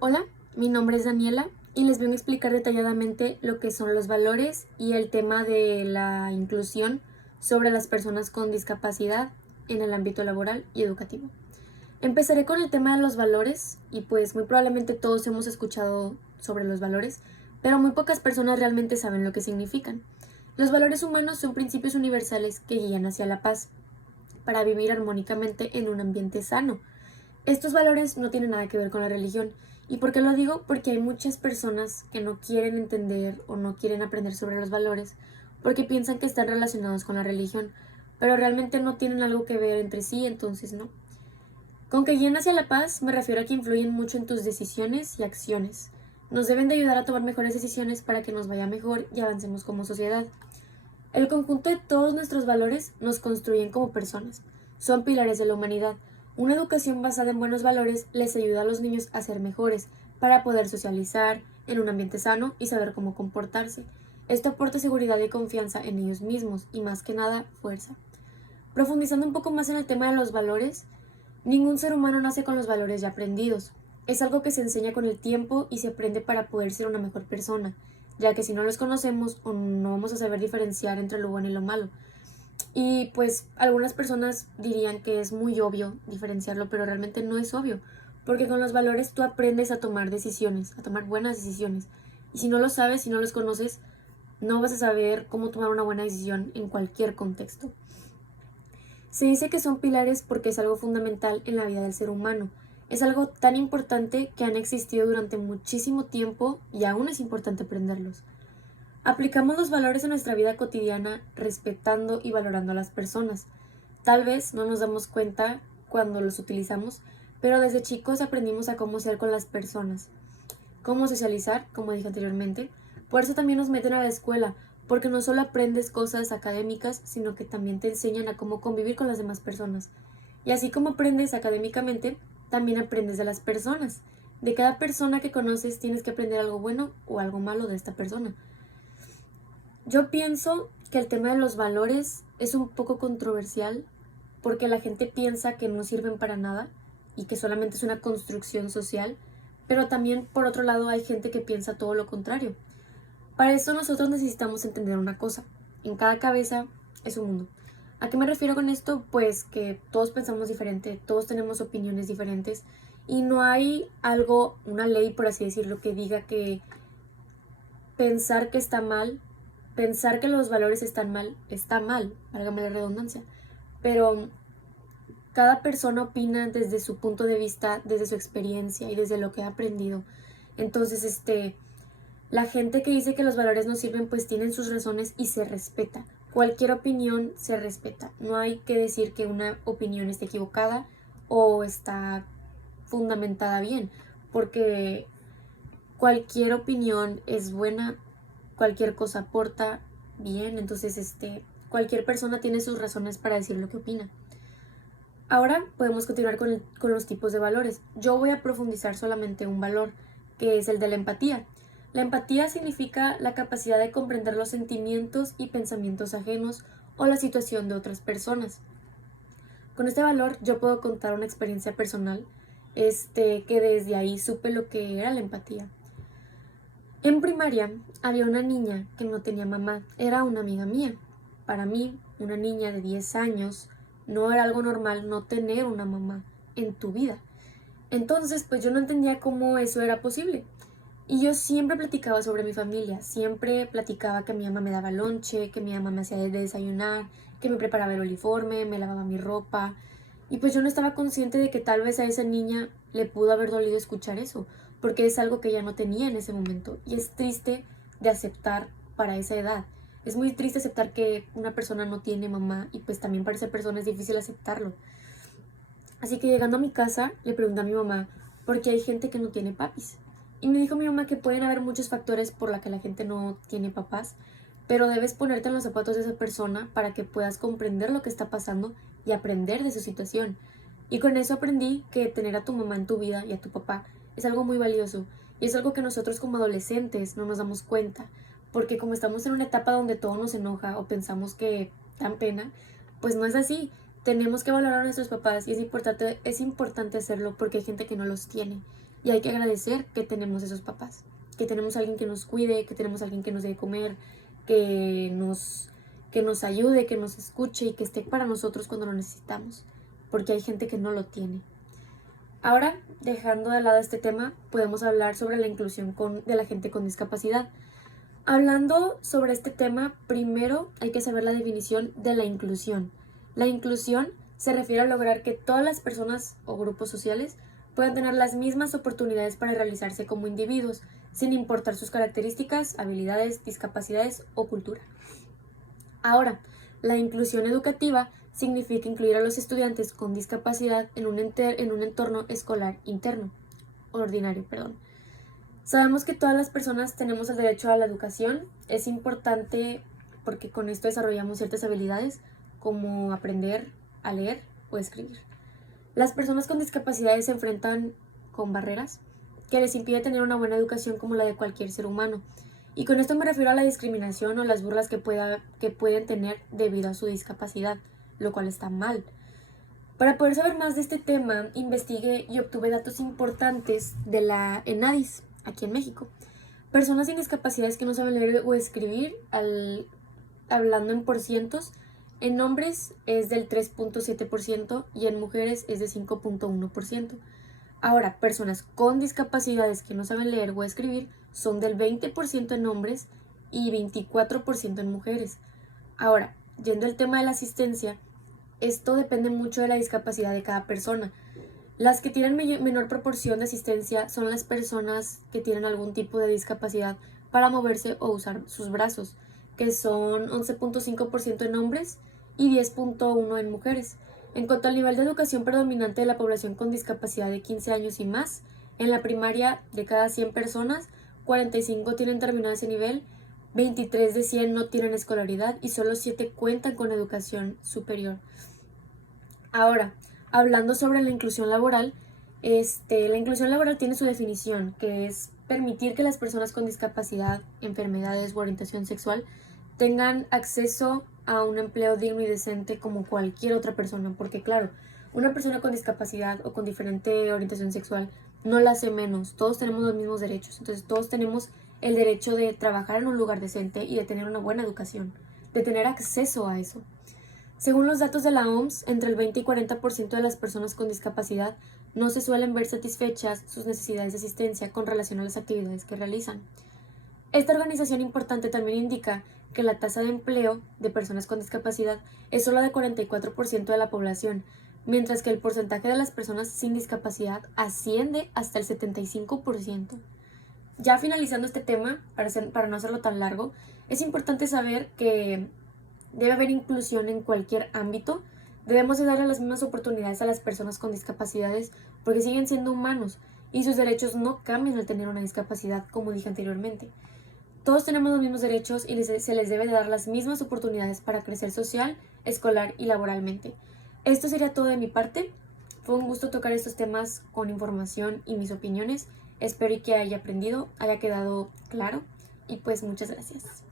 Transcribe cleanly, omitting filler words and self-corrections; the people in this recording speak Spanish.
Hola, mi nombre es Daniela y les vengo a explicar detalladamente lo que son los valores y el tema de la inclusión sobre las personas con discapacidad en el ámbito laboral y educativo. Empezaré con el tema de los valores y pues muy probablemente todos hemos escuchado sobre los valores, pero muy pocas personas realmente saben lo que significan. Los valores humanos son principios universales que guían hacia la paz, para vivir armónicamente en un ambiente sano. Estos valores no tienen nada que ver con la religión. ¿Y por qué lo digo? Porque hay muchas personas que no quieren entender o no quieren aprender sobre los valores porque piensan que están relacionados con la religión, pero realmente no tienen algo que ver entre sí, entonces no. Con que guíen hacia la paz me refiero a que influyen mucho en tus decisiones y acciones. Nos deben de ayudar a tomar mejores decisiones para que nos vaya mejor y avancemos como sociedad. El conjunto de todos nuestros valores nos construyen como personas. Son pilares de la humanidad. Una educación basada en buenos valores les ayuda a los niños a ser mejores, para poder socializar en un ambiente sano y saber cómo comportarse. Esto aporta seguridad y confianza en ellos mismos y más que nada fuerza. Profundizando un poco más en el tema de los valores, ningún ser humano nace con los valores ya aprendidos. Es algo que se enseña con el tiempo y se aprende para poder ser una mejor persona, ya que si no los conocemos o no vamos a saber diferenciar entre lo bueno y lo malo. Y pues algunas personas dirían que es muy obvio diferenciarlo, pero realmente no es obvio, porque con los valores tú aprendes a tomar decisiones, a tomar buenas decisiones. Y si no lo sabes, si no los conoces, no vas a saber cómo tomar una buena decisión en cualquier contexto. Se dice que son pilares porque es algo fundamental en la vida del ser humano. Es algo tan importante que han existido durante muchísimo tiempo y aún es importante aprenderlos. Aplicamos los valores a nuestra vida cotidiana respetando y valorando a las personas. Tal vez no nos damos cuenta cuando los utilizamos, pero desde chicos aprendimos a cómo ser con las personas, cómo socializar, como dije anteriormente. Por eso también nos meten a la escuela, porque no solo aprendes cosas académicas, sino que también te enseñan a cómo convivir con las demás personas. Y así como aprendes académicamente, también aprendes de las personas. De cada persona que conoces tienes que aprender algo bueno o algo malo de esta persona. Yo pienso que el tema de los valores es un poco controversial porque la gente piensa que no sirven para nada y que solamente es una construcción social, pero también por otro lado hay gente que piensa todo lo contrario. Para eso nosotros necesitamos entender una cosa: en cada cabeza es un mundo. ¿A qué me refiero con esto? Pues que todos pensamos diferente, todos tenemos opiniones diferentes y no hay algo, una ley por así decirlo, que diga que pensar que está mal, pensar que los valores están mal, está mal, válgame la redundancia. Pero cada persona opina desde su punto de vista, desde su experiencia y desde lo que ha aprendido. Entonces, la gente que dice que los valores no sirven, pues tienen sus razones y se respeta. Cualquier opinión se respeta. No hay que decir que una opinión esté equivocada o está fundamentada bien, porque cualquier opinión es buena, cualquier cosa aporta bien, entonces cualquier persona tiene sus razones para decir lo que opina. Ahora podemos continuar con los tipos de valores. Yo voy a profundizar solamente un valor, que es el de la empatía. La empatía significa la capacidad de comprender los sentimientos y pensamientos ajenos o la situación de otras personas. Con este valor yo puedo contar una experiencia personal, que desde ahí supe lo que era la empatía. En primaria había una niña que no tenía mamá, era una amiga mía. Para mí, una niña de 10 años, no era algo normal no tener una mamá en tu vida. Entonces, pues yo no entendía cómo eso era posible. Y yo siempre platicaba sobre mi familia, siempre platicaba que mi mamá me daba lonche, que mi mamá me hacía de desayunar, que me preparaba el uniforme, me lavaba mi ropa. Y pues yo no estaba consciente de que tal vez a esa niña le pudo haber dolido escuchar eso, porque es algo que ella no tenía en ese momento. Y es triste de aceptar para esa edad. Es muy triste aceptar que una persona no tiene mamá y pues también para esa persona es difícil aceptarlo. Así que llegando a mi casa le pregunté a mi mamá por qué hay gente que no tiene papis. Y me dijo mi mamá que pueden haber muchos factores por la que la gente no tiene papás, pero debes ponerte en los zapatos de esa persona para que puedas comprender lo que está pasando y aprender de su situación. Y con eso aprendí que tener a tu mamá en tu vida y a tu papá es algo muy valioso y es algo que nosotros como adolescentes no nos damos cuenta, porque como estamos en una etapa donde todo nos enoja o pensamos que dan pena, pues no es así. Tenemos que valorar a nuestros papás y es importante hacerlo porque hay gente que no los tiene. y hay que agradecer que tenemos esos papás, que tenemos a alguien que nos cuide, que tenemos a alguien que nos dé de comer, que nos ayude, que nos escuche y que esté para nosotros cuando lo necesitamos, porque hay gente que no lo tiene. Ahora, dejando de lado este tema, podemos hablar sobre la inclusión de la gente con discapacidad. Hablando sobre este tema, primero hay que saber la definición de la inclusión. La inclusión se refiere a lograr que todas las personas o grupos sociales puedan tener las mismas oportunidades para realizarse como individuos, sin importar sus características, habilidades, discapacidades o cultura. Ahora, la inclusión educativa significa incluir a los estudiantes con discapacidad en un entorno escolar ordinario. Sabemos que todas las personas tenemos el derecho a la educación. Es importante porque con esto desarrollamos ciertas habilidades como aprender a leer o escribir. Las personas con discapacidades se enfrentan con barreras que les impiden tener una buena educación como la de cualquier ser humano. Y con esto me refiero a la discriminación o las burlas que pueden tener debido a su discapacidad, lo cual está mal. Para poder saber más de este tema, investigué y obtuve datos importantes de la ENADIS, aquí en México. Personas sin discapacidades que no saben leer o escribir, hablando en porcientos, en hombres es del 3.7% y en mujeres es de 5.1%. Ahora, personas con discapacidades que no saben leer o escribir son del 20% en hombres y 24% en mujeres. Ahora, yendo al tema de la asistencia, esto depende mucho de la discapacidad de cada persona. Las que tienen menor proporción de asistencia son las personas que tienen algún tipo de discapacidad para moverse o usar sus brazos, que son 11.5% en hombres y 10.1% en mujeres. En cuanto al nivel de educación predominante de la población con discapacidad de 15 años y más, en la primaria de cada 100 personas, 45 tienen terminado ese nivel, 23 de 100 no tienen escolaridad y solo 7 cuentan con educación superior. Ahora, hablando sobre la inclusión laboral, la inclusión laboral tiene su definición, que es permitir que las personas con discapacidad, enfermedades u orientación sexual tengan acceso a un empleo digno y decente como cualquier otra persona, porque claro, una persona con discapacidad o con diferente orientación sexual no la hace menos, todos tenemos los mismos derechos, entonces todos tenemos el derecho de trabajar en un lugar decente y de tener una buena educación, de tener acceso a eso. Según los datos de la OMS, entre el 20 y 40% de las personas con discapacidad no se suelen ver satisfechas sus necesidades de asistencia con relación a las actividades que realizan. Esta organización importante también indica que la tasa de empleo de personas con discapacidad es solo de 44% de la población, mientras que el porcentaje de las personas sin discapacidad asciende hasta el 75%. Ya finalizando este tema, para no hacerlo tan largo, es importante saber que debe haber inclusión en cualquier ámbito. Debemos de darle las mismas oportunidades a las personas con discapacidades porque siguen siendo humanos y sus derechos no cambian al tener una discapacidad, como dije anteriormente. Todos tenemos los mismos derechos y se les debe de dar las mismas oportunidades para crecer social, escolar y laboralmente. Esto sería todo de mi parte. Fue un gusto tocar estos temas con información y mis opiniones. Espero que haya aprendido, haya quedado claro y pues muchas gracias.